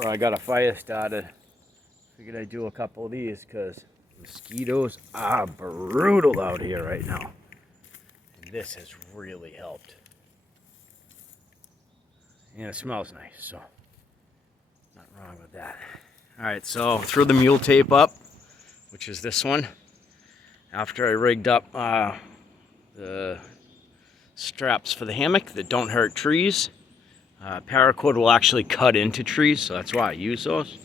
before I got a fire started. Figured I'd do a couple of these because mosquitoes are brutal out here right now. And this has really helped. And it smells nice, so nothing wrong with that. Alright, so threw the mule tape up, which is this one. After I rigged up the straps for the hammock that don't hurt trees. Paracord will actually cut into trees, so that's why I use those.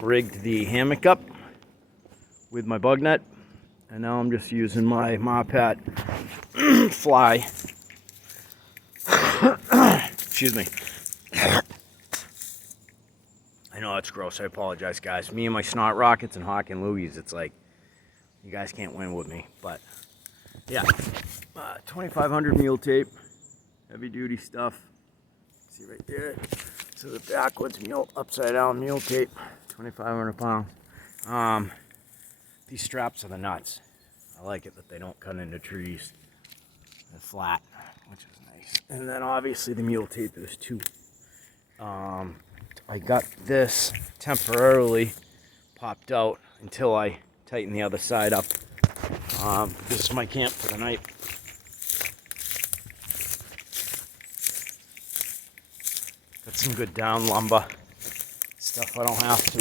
Rigged the hammock up with my bug net, and now I'm just using my Marpat fly. Excuse me. I know that's gross, I apologize guys. Me and my snot rockets and hawk and loogies, it's like, you guys can't win with me, but yeah. 2500 mule tape, heavy duty stuff. See right there, so the backwards mule, upside down mule tape, 2,500 pounds. These straps are the nuts. I like it that they don't cut into trees. They're flat, which is nice. And then obviously the mule tape is too. I got this temporarily popped out until I tighten the other side up. This is my camp for the night. Got some good down lumber. Stuff I don't have to,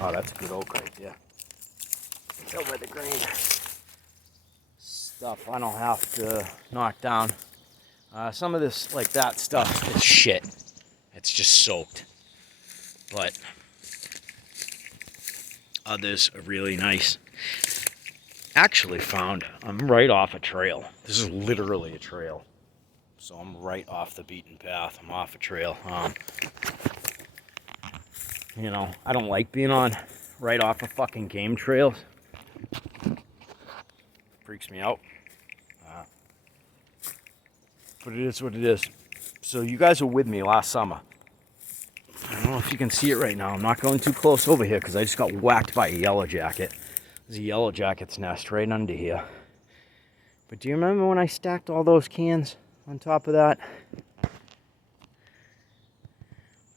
oh, that's a good oak right there. Tell by the grain. Stuff I don't have to knock down. Some of this, like that stuff, is shit. It's just soaked. But others are really nice. Actually found, I'm right off a trail. This is literally a trail. So I'm right off the beaten path. I'm off a trail. You know, I don't like being on right off of fucking game trails. Freaks me out. But it is what it is. So you guys were with me last summer. I don't know if you can see it right now. I'm not going too close over here because I just got whacked by a yellow jacket. There's a yellow jacket's nest right under here. But do you remember when I stacked all those cans on top of that?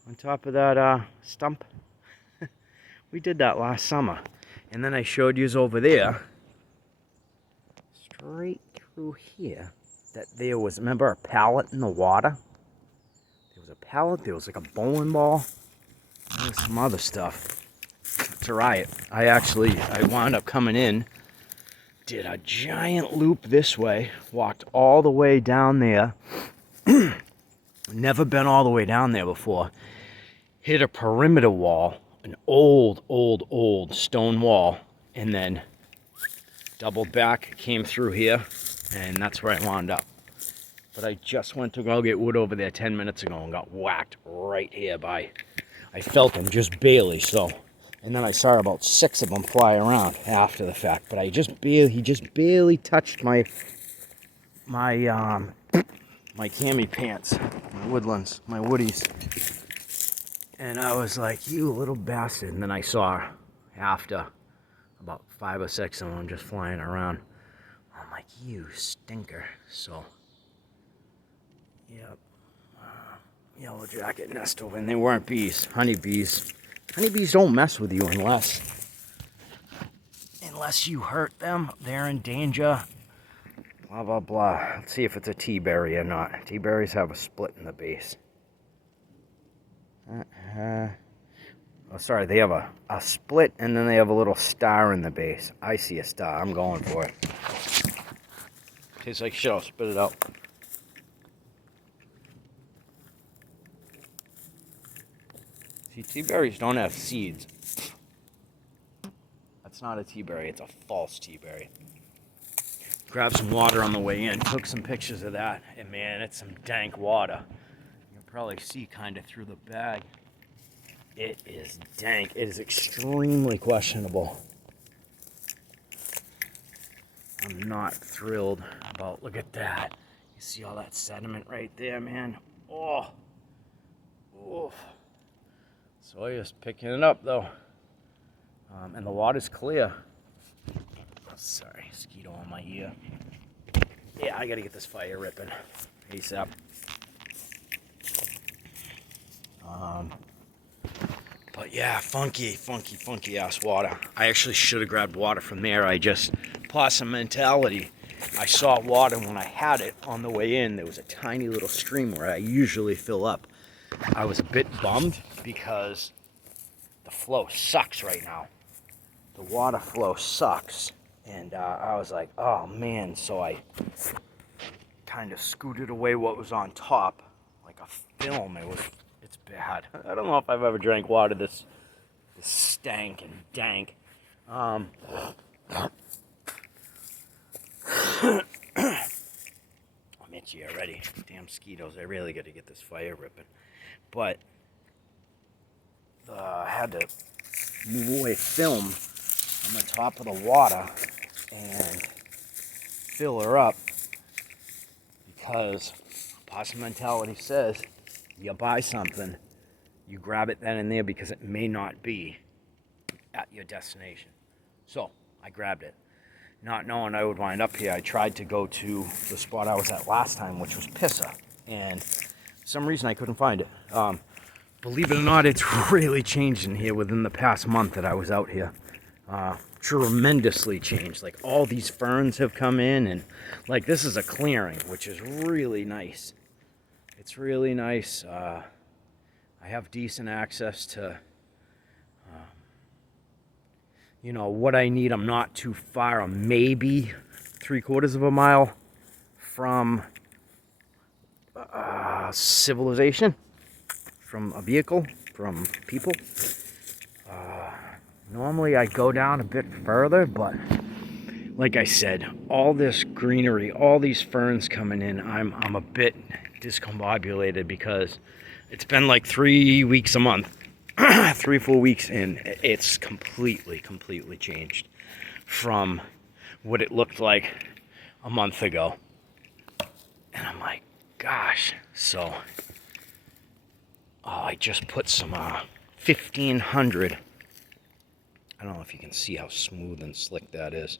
On top of that stump? We did that last summer. And then I showed yous over there, straight through here, that there was, remember a pallet in the water? There was a pallet, there was like a bowling ball, there was some other stuff. It's a riot. I wound up coming in, did a giant loop this way, walked all the way down there, never been all the way down there before, hit a perimeter wall, an old stone wall, and then doubled back, came through here, and that's where I wound up. But I just went to go get wood over there 10 minutes ago and got whacked right here by, I felt them just barely, so. And then I saw about 6 of them fly around after the fact, but he just barely touched my cami pants, my woodlands, my woodies. And I was like, you little bastard. And then I saw after about 5 or 6 of them just flying around. I'm like, you stinker. So, yep. Yellow jacket nest over, and they weren't bees, honeybees. Honeybees don't mess with you unless you hurt them. They're in danger. Blah, blah, blah. Let's see if it's a tea berry or not. Tea berries have a split in the base. Oh, sorry, they have a split and then they have a little star in the base. I see a star. I'm going for it. Tastes like shit. I'll spit it out. See, tea berries don't have seeds. That's not a tea berry. It's a false tea berry. Grabbed some water on the way in. Took some pictures of that. And man, it's some dank water. You'll probably see kind of through the bag. It is dank. It is extremely questionable. I'm not thrilled about, look at that. You see all that sediment right there, man? Oh. Oof. Sawyer's picking it up though. And the water's clear. Oh, sorry, mosquito on my ear. Yeah, I gotta get this fire ripping ASAP. But yeah, funky ass water. I actually should have grabbed water from there. I just, possum mentality. I saw water when I had it on the way in. There was a tiny little stream where I usually fill up. I was a bit bummed because the flow sucks right now. The water flow sucks. And I was like, oh man. So I kind of scooted away what was on top like a film. It's bad. I don't know if I've ever drank water this stank and dank. I'm itchy already. Damn mosquitoes. I really got to get this fire ripping. But I had to move away film on the top of the water and fill her up because possum mentality says you buy something, you grab it then and there because it may not be at your destination. So I grabbed it, not knowing I would wind up here. I tried to go to the spot I was at last time, which was Pissa, and for some reason I couldn't find it. Believe it or not, it's really changed in here within the past month that I was out here. Tremendously changed. Like all these ferns have come in, and like this is a clearing, which is really nice. It's really nice. I have decent access to you know what I need. I'm not too far. I'm maybe 3/4 of a mile from civilization, from a vehicle, from people. Normally I go down a bit further, but like I said, all this greenery, all these ferns coming in, I'm a bit discombobulated because it's been like 3 weeks a month, 3-4 weeks, and it's completely changed from what it looked like a month ago. And I'm like, gosh. So I just put some 1500. I don't know if you can see how smooth and slick that is.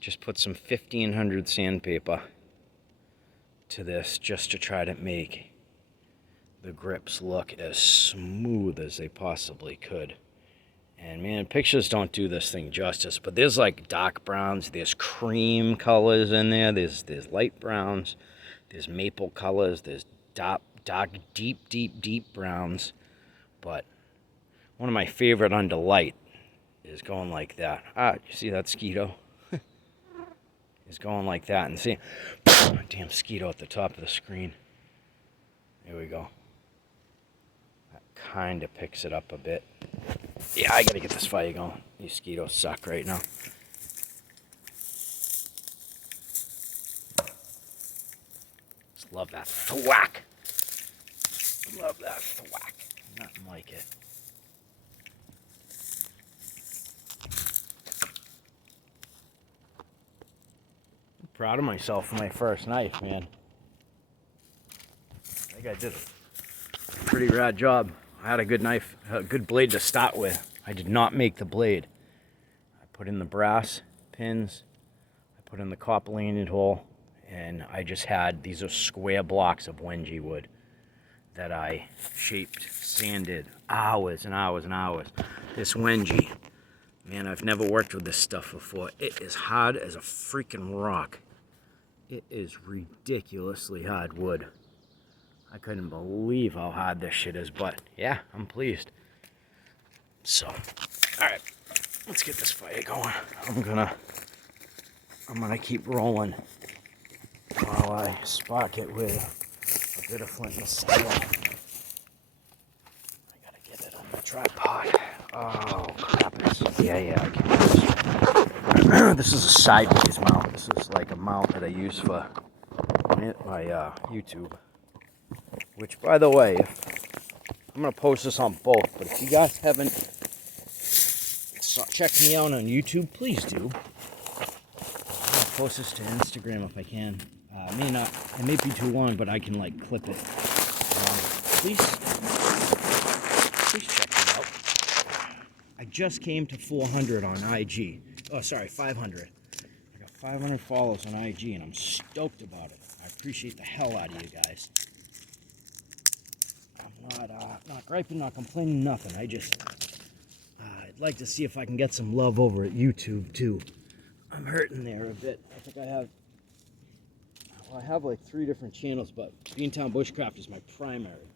Just put some 1500 sandpaper to this just to try to make the grips look as smooth as they possibly could. And man, pictures don't do this thing justice, but there's like dark browns, there's cream colors in there, there's light browns, there's maple colors, there's dark, deep browns. But one of my favorite under light is going like that. You see that mosquito? Is going like that, and see, damn mosquito at the top of the screen. There we go. That kind of picks it up a bit. Yeah, I gotta get this fire going. These mosquitoes suck right now. Just love that thwack. Love that thwack. Nothing like it. Proud of myself for my first knife, man. I think I did a pretty rad job. I had a good knife, a good blade to start with. I did not make the blade. I put in the brass pins, I put in the copper landing hole, and I just had, these are square blocks of Wenji wood that I shaped, sanded, hours and hours and hours. This Wenji, man, I've never worked with this stuff before. It is hard as a freaking rock. It is ridiculously hard wood. I couldn't believe how hard this shit is, but yeah, I'm pleased. So, alright, let's get this fire going. I'm gonna keep rolling while I spark it with a bit of flint and steel. I gotta get it on the tripod. Oh crap, yeah, I can do this. This is a sideways mount. This is like a mount that I use for my YouTube. Which, by the way, I'm going to post this on both, but if you guys haven't checked me out on YouTube, please do. I'll post this to Instagram if I can. It may be too long, but I can like clip it. Please check it out. I just came to 400 on IG. Oh, sorry, 500. I got 500 followers on IG, and I'm stoked about it. I appreciate the hell out of you guys. I'm not griping, not complaining, nothing. I just like to see if I can get some love over at YouTube too. I'm hurting there a bit. I think I have like 3 different channels, but Beantown Bushcraft is my primary.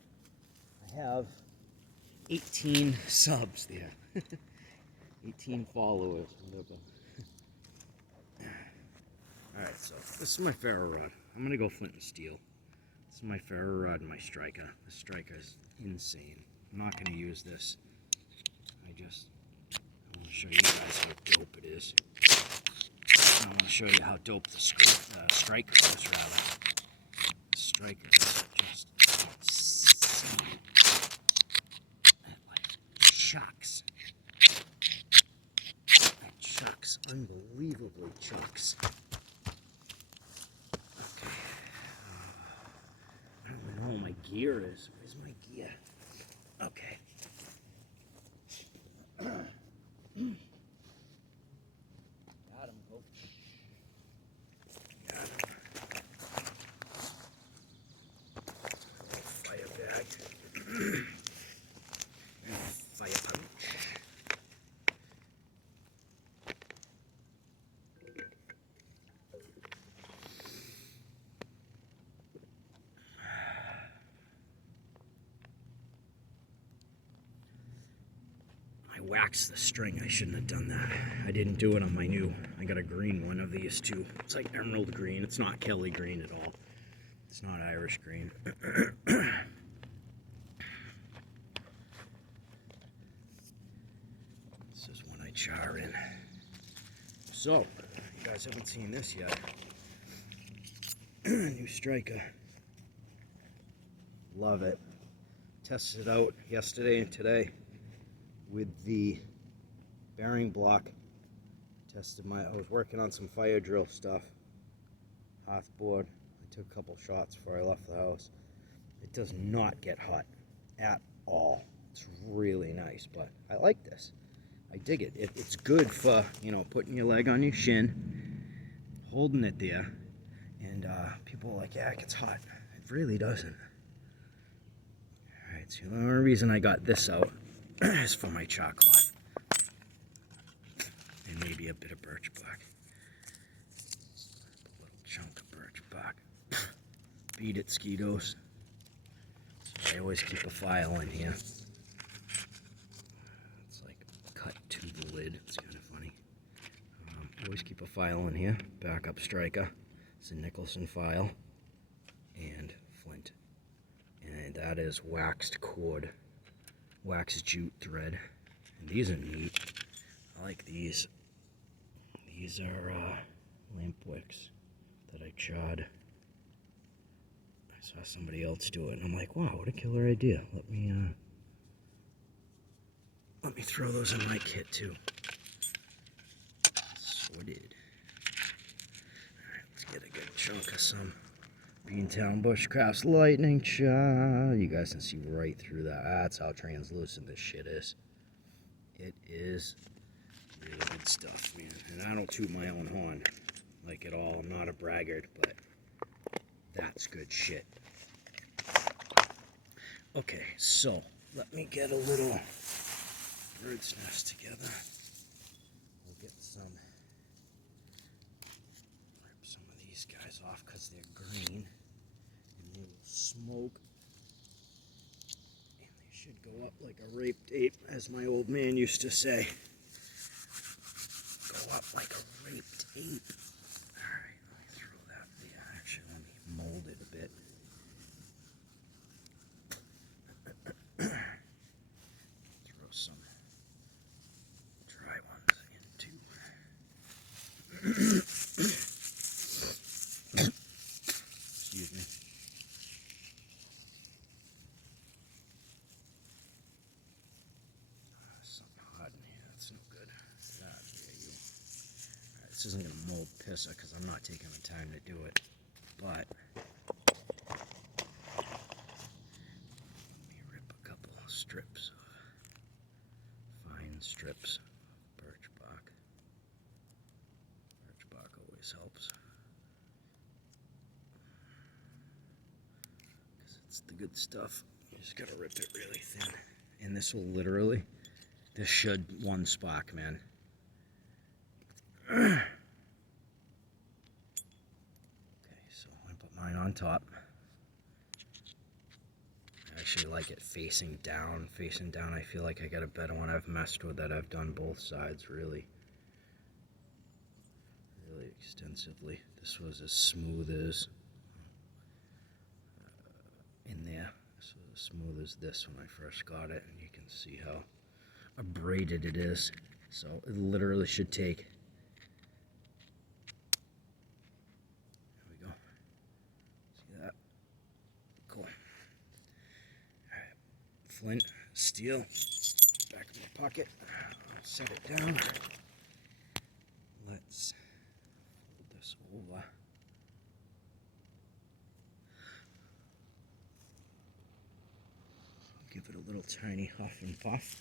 I have 18 subs there. 18 followers. Alright, so this is my ferro rod. I'm gonna go flint and steel. This is my ferro rod and my striker. This striker is insane. I'm not gonna use this. I want to show you guys how dope it is. I want to show you how dope the striker is, rather. The striker is just insane. It like chucks. It chucks. Unbelievably chucks. Okay. I don't even know where my gear is. Where's my gear? Okay. Got him, coach. Got him. Fire bag. And fire pouch. I waxed the string. I shouldn't have done that. I didn't do it on my new. I got a green one of these too. It's like emerald green. It's not Kelly green at all. It's not Irish green. This is one I char in. So, you guys haven't seen this yet. New striker. Love it. Tested it out yesterday and today with the bearing block. I was working on some fire drill stuff. Hearth board. I took a couple shots before I left the house. It does not get hot at all. It's really nice, but I like this. I dig it. It's good for, you know, putting your leg on your shin, holding it there, and people are like, yeah, it gets hot. It really doesn't. Alright, so the only reason I got this out is for my chalk cloth. And maybe a bit of birch bark. A little chunk of birch bark. Beat it, squitos. I always keep a file in here. It's like cut to the lid. It's kind of funny. Always keep a file in here. Backup striker. It's a Nicholson file. And flint. And that is waxed cord. Wax jute thread. And these are neat. I like these. These are lamp wicks that I charred. I saw somebody else do it, and I'm like, wow, what a killer idea. Let me throw those in my kit too. Sorted. Alright, let's get a good chunk of some Beantown Bushcraft's lightning shot. You guys can see right through that. That's how translucent this shit is. It is really good stuff, man. And I don't toot my own horn, like at all. I'm not a braggart, but that's good shit. Okay, so let me get a little bird's nest together. We'll get some, rip some of these guys off because they're green. And they will smoke. And they should go up like a raped ape, as my old man used to say. Go up like a raped ape. Alright, let me throw that there. Actually, let me mold it a bit. Throw some dry ones in too. Excuse me. Something hot in here. That's no good. Alright, this isn't going to mold pisser because I'm not taking the time to do it. But strips of fine strips of birch bark. Birch bark always helps because it's the good stuff. You just gotta rip it really thin, and this will literally This should one spark, man. Okay, so I'm gonna put mine on top. I actually like it facing down. Facing down, I feel like I got a better one. I've messed with that. I've done both sides really extensively. This was as smooth as in there. This was as smooth as this when I first got it, and you can see how abraded it is. So it literally should take. There we go. See that? Cool. All right. Flint, steel, back in my pocket. I'll set it down. Let's fold this over. Give it a little tiny huff and puff.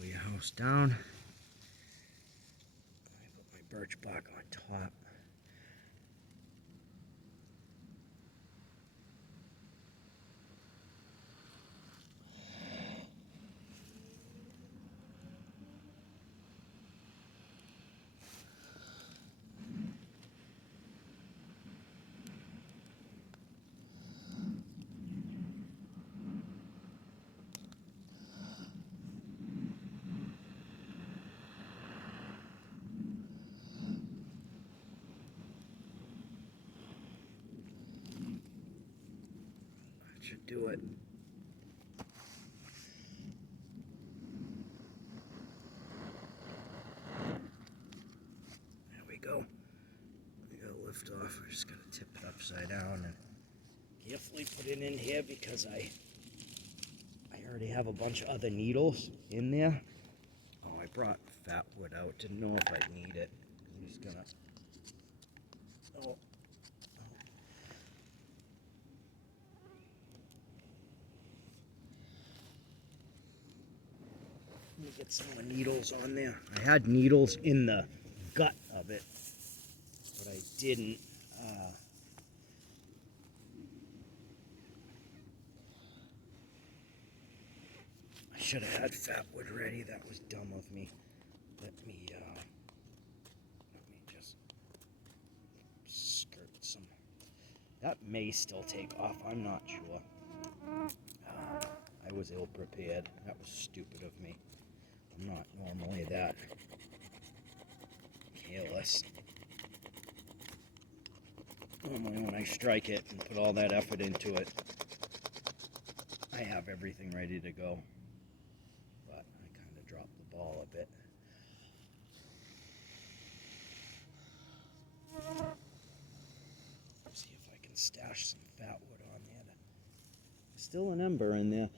Lay your house down. I put my birch bark on top. Should do it. There we go. We gotta lift off. We're just gonna tip it upside down and carefully put it in here because I already have a bunch of other needles in there. Oh, I brought fat wood out. Didn't know if I'd need it. I'm just gonna. Oh. Let me get some of the needles on there. I had needles in the gut of it, but I didn't. I should have had fat wood ready. That was dumb of me. Let me just skirt some. That may still take off. I'm not sure. I was ill prepared. That was stupid of me. I'm not normally that careless. Normally when I strike it and put all that effort into it, I have everything ready to go. But I kind of dropped the ball a bit. See if I can stash some fat wood on there. There's still an ember in there.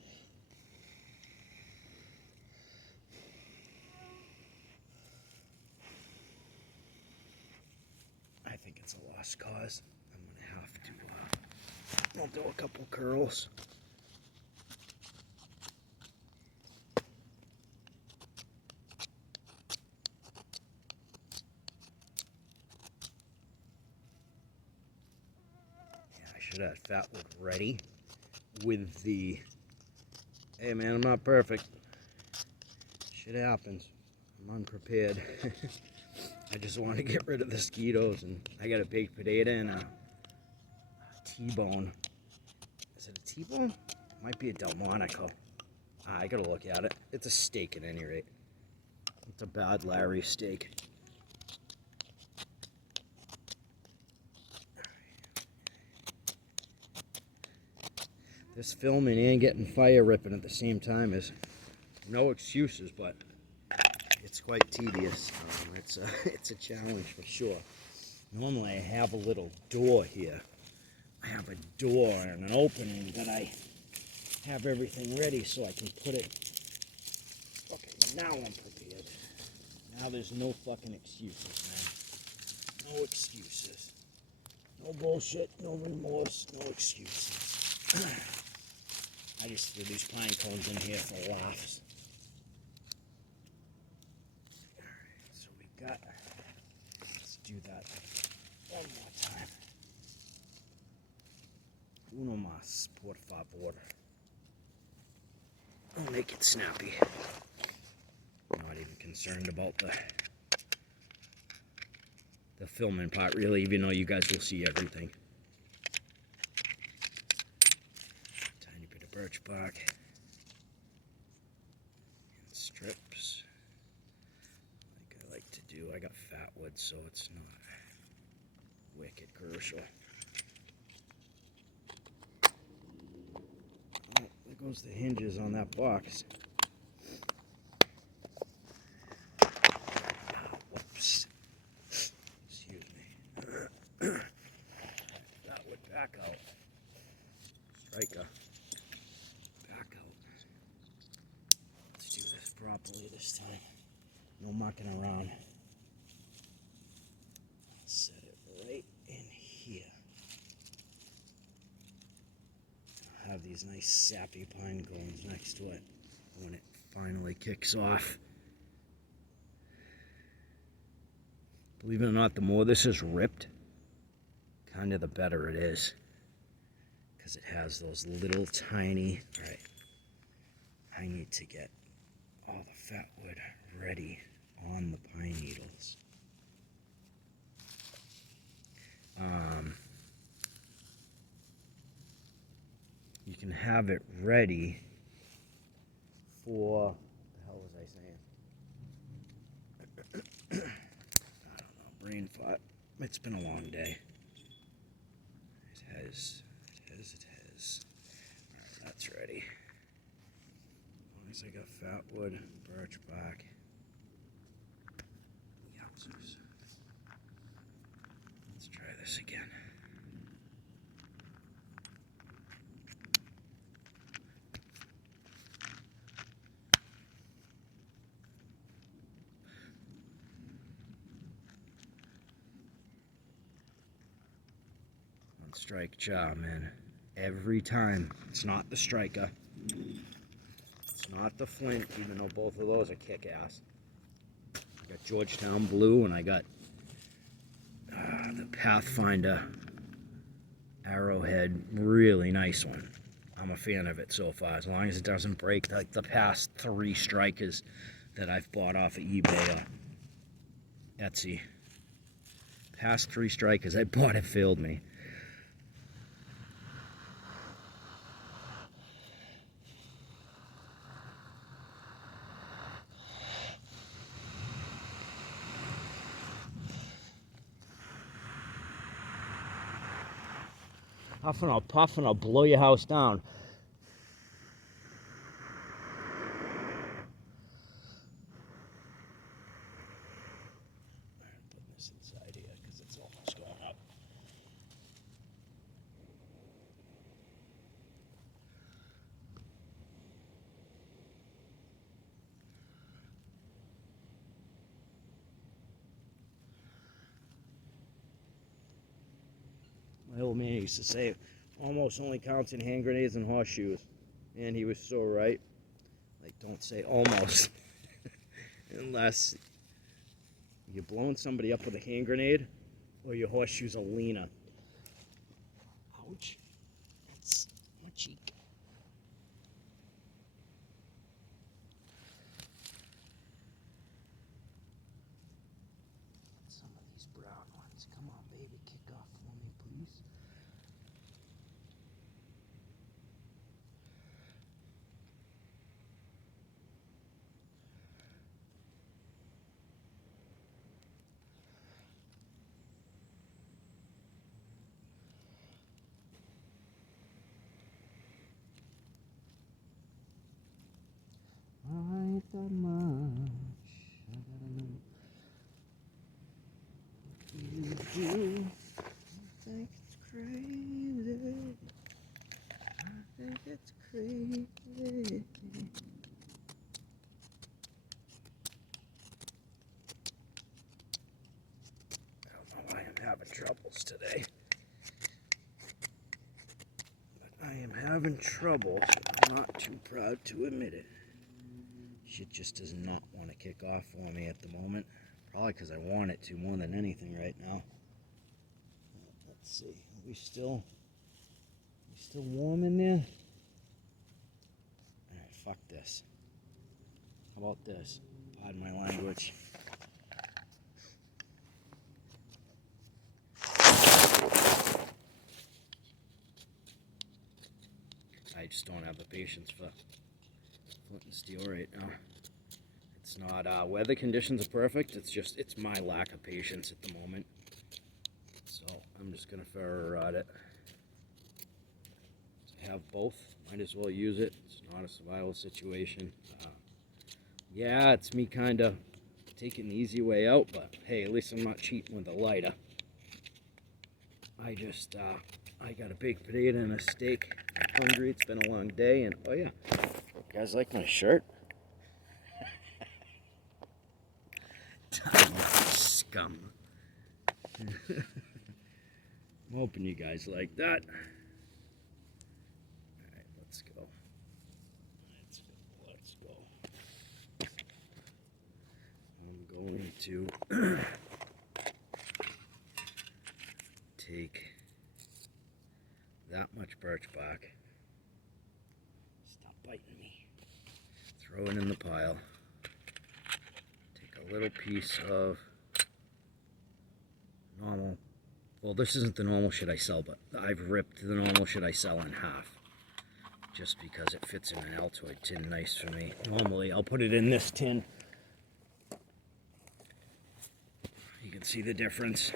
I think it's a lost cause. I'm gonna have to. I'll do a couple curls. Yeah, I should have fat wood ready with the. Hey man, I'm not perfect. Shit happens. I'm unprepared. I just want to get rid of the squitos, and I got a baked potato and a T-bone. Is it a T-bone? Might be a Delmonico. I gotta look at it. It's a steak at any rate. It's a bad Larry steak. This filming and getting fire ripping at the same time is no excuses, but it's quite tedious. It's a challenge for sure. Normally I have a little door here. I have a door and an opening that I have everything ready so I can put it. Okay, now I'm prepared. Now there's no fucking excuses, man. No excuses. No bullshit, no remorse, no excuses. I just threw these pine cones in here for laughs. Alright, so we got, let's do that one more time. Uno más, por favor. I'll make it snappy. even concerned about the filming part, really, even though you guys will see everything. Tiny bit of birch bark and strips, like I like to do. I got fat wood, so it's not wicked crucial. Oh, there goes the hinges on that box. Whoops. Excuse me. That would back out. Striker. Back out. Let's do this properly this time. No mucking around. Set it right in here. I'll have these nice sappy pine cones next to it when it finally kicks off. Believe it or not, the more this is ripped, kind of the better it is. Because it has those little tiny, right, I need to get all the fat wood ready on the pine needles. You can have it ready for, what the hell was I saying? I don't know, brain fart. It's been a long day. It has. Alright, that's ready. As long as I got fat wood, birch bark. Yowzers. Let's try this again. One strike job, man. Every time. It's not the striker. It's not the flint, even though both of those are kick-ass. I got Georgetown Blue and I got the Pathfinder Arrowhead. Really nice one. I'm a fan of it so far, as long as it doesn't break like the past 3 strikers that I've bought off of eBay or Etsy. Past 3 strikers I bought it failed me. Huffing or puffing, I'll blow your house down. I'm putting this inside here because it's almost going up. My old man used to say, almost only counts in hand grenades and horseshoes. And he was so right. Like, don't say almost. Unless you're blowing somebody up with a hand grenade or your horseshoes are leaner. Ouch. That's my cheek. Some of these brown ones. Come on, baby, kick off for me, please. I ain't that much. I gotta know you do. I think it's crazy. I think it's crazy. I don't know why I'm having troubles today. But I am having troubles. I'm not too proud to admit it. Shit just does not want to kick off for me at the moment. Probably because I want it to more than anything right now. Let's see. Are we still warm in there? Alright, fuck this. How about this? Pardon my language. I just don't have the patience for flint and steel right now. It's not, weather conditions are perfect, it's my lack of patience at the moment. So I'm just gonna ferro rod it. I have both, might as well use it. It's not a survival situation. Yeah, it's me kind of taking the easy way out, but hey, at least I'm not cheating with a lighter. I got a baked potato and a steak. I'm hungry, it's been a long day, and oh yeah, you guys like my shirt? Scum. I'm hoping you guys like that. Alright, let's go. Let's go. I'm going to take that much birch bark. Stop biting me. Throw it in the pile. Take a little piece of normal. Well, this isn't the normal shit I sell, but I've ripped the normal shit I sell in half. Just because it fits in an Altoid tin nice for me. Normally, I'll put it in this tin. You can see the difference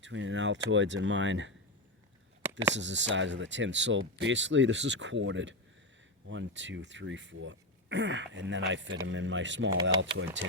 between an Altoids and mine. This is the size of the tin. So basically, this is quartered. 1, 2, 3, 4. And then I fit them in my small Altoid tin.